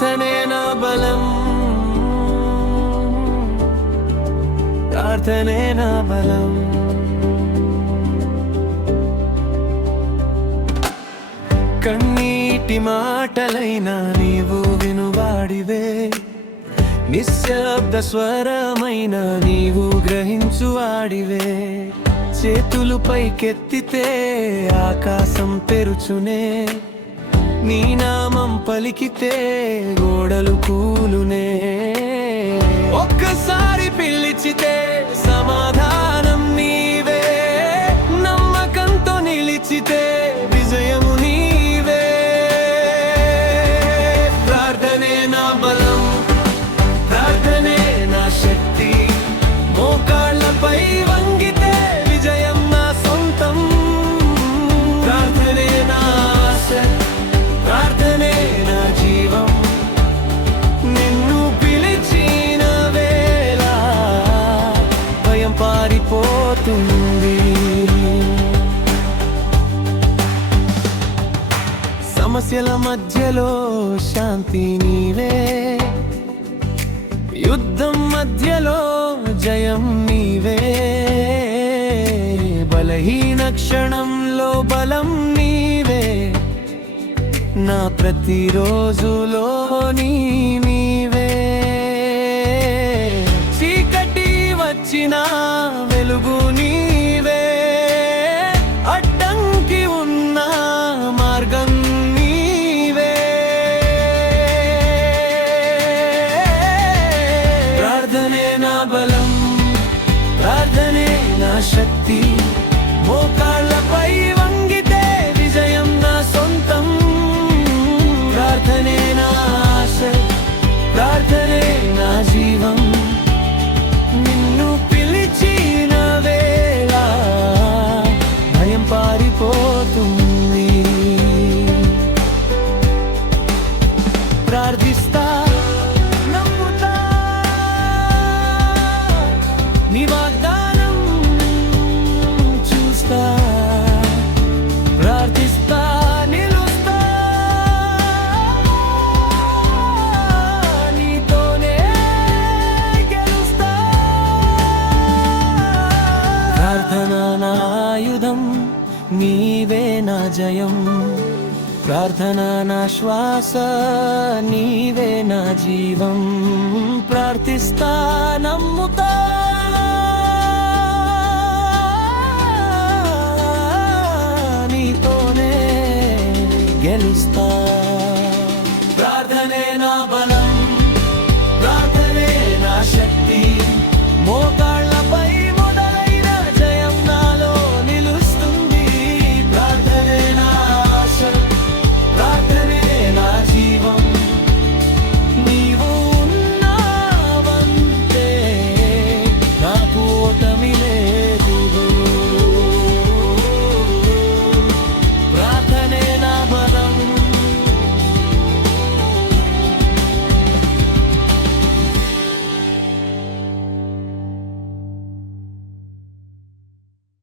ప్రార్థనే నా బలం, ప్రార్థనే నా బలం. కన్నీటి మాటలైనా నీవు వినువాడివే, నిశ్శబ్ద స్వరమైన నీవు గ్రహించువాడివే. చేతులు పైకెత్తితే ఆకాశం తెరుచునే, నీ నామం పలికితే గోడలు కూలునే. ఒక్కసారి పిలిచితే సమాధానం నీవే, నమ్మకంతో నిలిచితే విజయము నీవే. ప్రార్థనే నా బలం, ప్రార్థనే నా శక్తి, మోకాళ్ళపై వంగితే విజయం నా సొంతం. ప్రార్థనే నా ఆశ, ప్రార్థనే నా జీవం, నిన్ను పిలిచిన వేళ భయం పారిపోతుంది. సమస్యల మధ్యలో శాంతి నీవే, యుద్ధం మధ్యలో జయం నీవే. బలహీన క్షణంలో బలం నీవే, నా ప్రతిరోజులో నీవే. చీకటి వచ్చినా వెలుగు నీవే, అడ్డంకి ఉన్న మార్గం నీవే. ప్రార్థనే నా బలం, ప్రార్థనే నా శక్తి, మోకాళ్ళపై వంగితే విజయం నా సొంతం. ప్రార్థనే నా ఆశ, ప్రార్థనే నా జీవం, నిన్ను పిలిచిన వేళ భయం పారిపోతుంది. ప్రార్థిస్తా, నమ్ముతా, నీ వాగ్దానం చూస్తా. ప్రార్థిస్తా, నిలుస్తా, నీతోనే గెలుస్తా. ప్రార్థన నా ఆయుధం, నీవే నా జయం. ప్రార్థన నా శ్వాస, నీవే నా జీవం. ప్రార్థిస్తా, నమ్ముతా, నీతోనే గెలుస్తా.